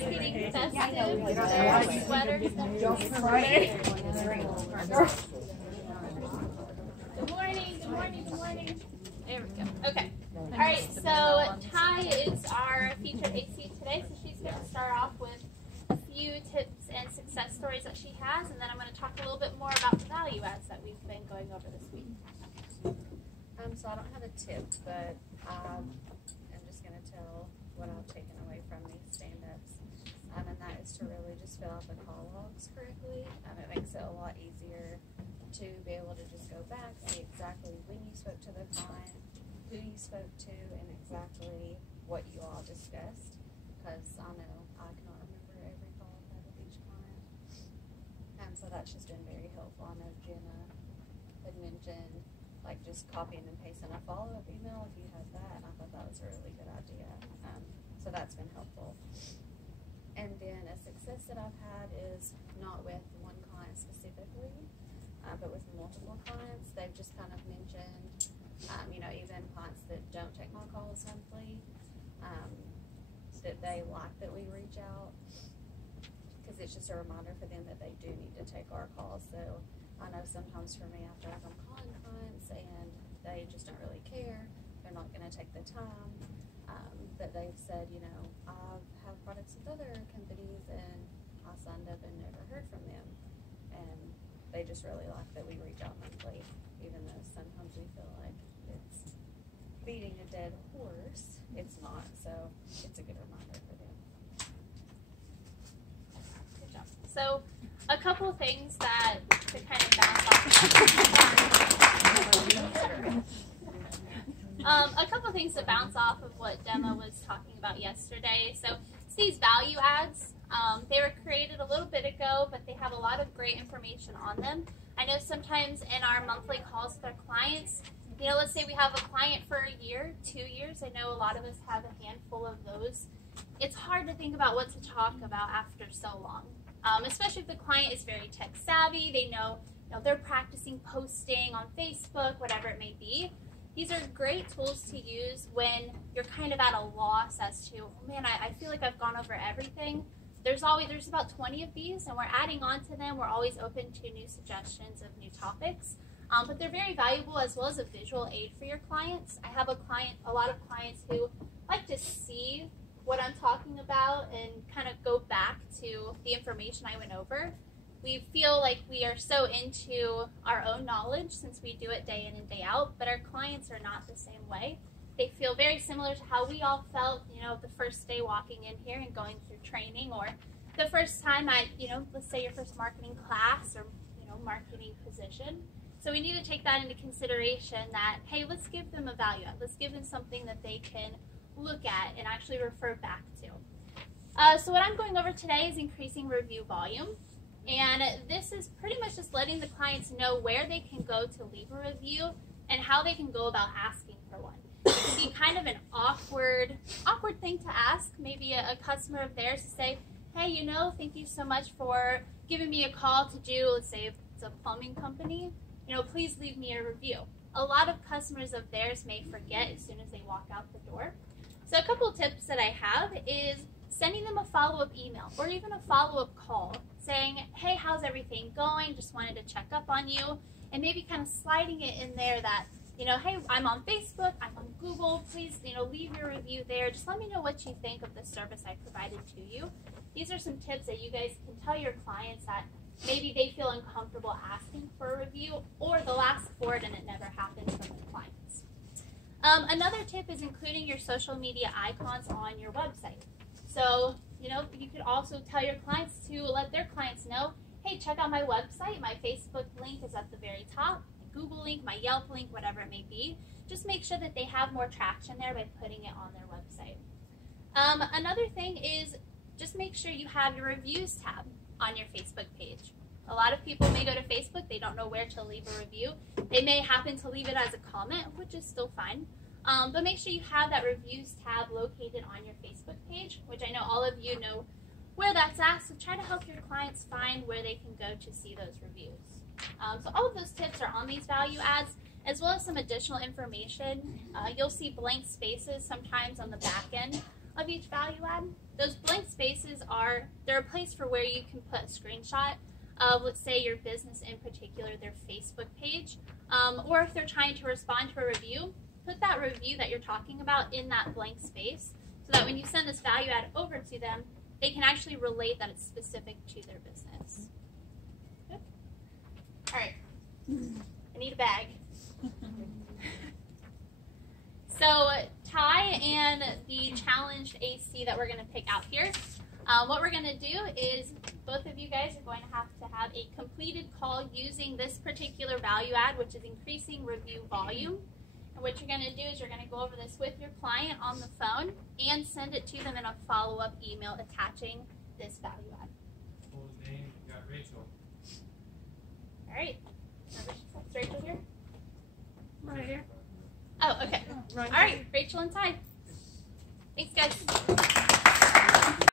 guys getting festive with their sweaters? Good morning, good morning, good morning. There we go. Okay. All right, so Ty is our featured AC today, so she's going to start off with a few tips and success stories that she has, and then I'm going to talk a little bit more about the value adds that we've been going over this week. So I don't have a tip, but I'm just going to tell what I've taken away from these stand-ups, and that is to really just fill out the call logs correctly. It makes it a lot easier to be able to just go back, see exactly when you spoke to the client, who you spoke to, and exactly what you all discussed, because I know I cannot remember every call I've had with each client, and so that's just been very helpful. I know Jenna had mentioned like just copying and pasting a follow-up email if you had that, and I thought that was a really good idea. So that's been helpful. And then a success that I've had is not with one client specifically, but with multiple clients. They've just kind of mentioned, even clients that don't take my calls monthly, that they like that we reach out, because it's just a reminder for them that they do need to take our calls. So I know sometimes for me, I feel like I'm calling clients and they just don't really care. They're not going to take the time. That they've said, I have products with other companies and I signed up and never heard from them. And they just really like that we reach out monthly, even though sometimes we feel like it's beating a dead horse. It's not. So it's a good reminder for them. Good job. So a couple of things that to kind of bounce off. A couple of things to bounce off of what Gemma was talking about yesterday. So it's these value adds. They were created a little bit ago, but they have a lot of great information on them. I know sometimes in our monthly calls with our clients, let's say we have a client for a year, 2 years. I know a lot of us have a handful of those. It's hard to think about what to talk about after so long. Especially if the client is very tech savvy, they know, they're practicing posting on Facebook, whatever it may be. These are great tools to use when you're kind of at a loss as to, oh man, I feel like I've gone over everything. There's about 20 of these, and we're adding on to them. We're always open to new suggestions of new topics, but they're very valuable as well as a visual aid for your clients. I have a lot of clients who like to see what I'm talking about and kind of go back to the information I went over. We feel like we are so into our own knowledge since we do it day in and day out, but our clients are not the same way. They feel very similar to how we all felt, the first day walking in here and going through training, or the first time at, let's say your first marketing class or, marketing position. So we need to take that into consideration that, hey, let's give them a value add. Let's give them something that they can look at and actually refer back to. So what I'm going over today is increasing review volume. And this is pretty much just letting the clients know where they can go to leave a review and how they can go about asking for one. It can be kind of an awkward thing to ask. Maybe a customer of theirs to say, hey, thank you so much for giving me a call to do, let's say if it's a plumbing company, please leave me a review. A lot of customers of theirs may forget as soon as they walk out the door. So a couple of tips that I have is sending them a follow-up email or even a follow-up call saying, hey, how's everything going? Just wanted to check up on you. And maybe kind of sliding it in there that, hey, I'm on Facebook, I'm on Google, please, leave your review there. Just let me know what you think of the service I provided to you. These are some tips that you guys can tell your clients that maybe they feel uncomfortable asking for a review, or they'll ask for it and it never happens from the clients. Another tip is including your social media icons on your website. So, you could also tell your clients to let their clients know, hey, check out my website. My Facebook link is at the very top, my Google link, my Yelp link, whatever it may be. Just make sure that they have more traction there by putting it on their website. Another thing is just make sure you have your reviews tab on your Facebook page. A lot of people may go to Facebook, they don't know where to leave a review. They may happen to leave it as a comment, which is still fine. But make sure you have that reviews tab located on your Facebook page, which I know all of you know where that's at, so try to help your clients find where they can go to see those reviews. So all of those tips are on these value adds, as well as some additional information. You'll see blank spaces sometimes on the back end of each value add. those blank spaces they're a place for where you can put a screenshot of, let's say, your business in particular, their Facebook page, or if they're trying to respond to a review, put that review that you're talking about in that blank space so that when you send this value add over to them, they can actually relate that it's specific to their business. Good. All right, I need a bag. So Ty and the challenged AC that we're going to pick out here, what we're going to do is both of you guys are going to have a completed call using this particular value add, which is increasing review volume. And what you're going to do is you're going to go over this with your client on the phone and send it to them in a follow-up email attaching this value add. Full name, you got Rachel. All right. Is Rachel here? Right here. Oh, okay. Right All right, Rachel and Ty. Thanks, guys.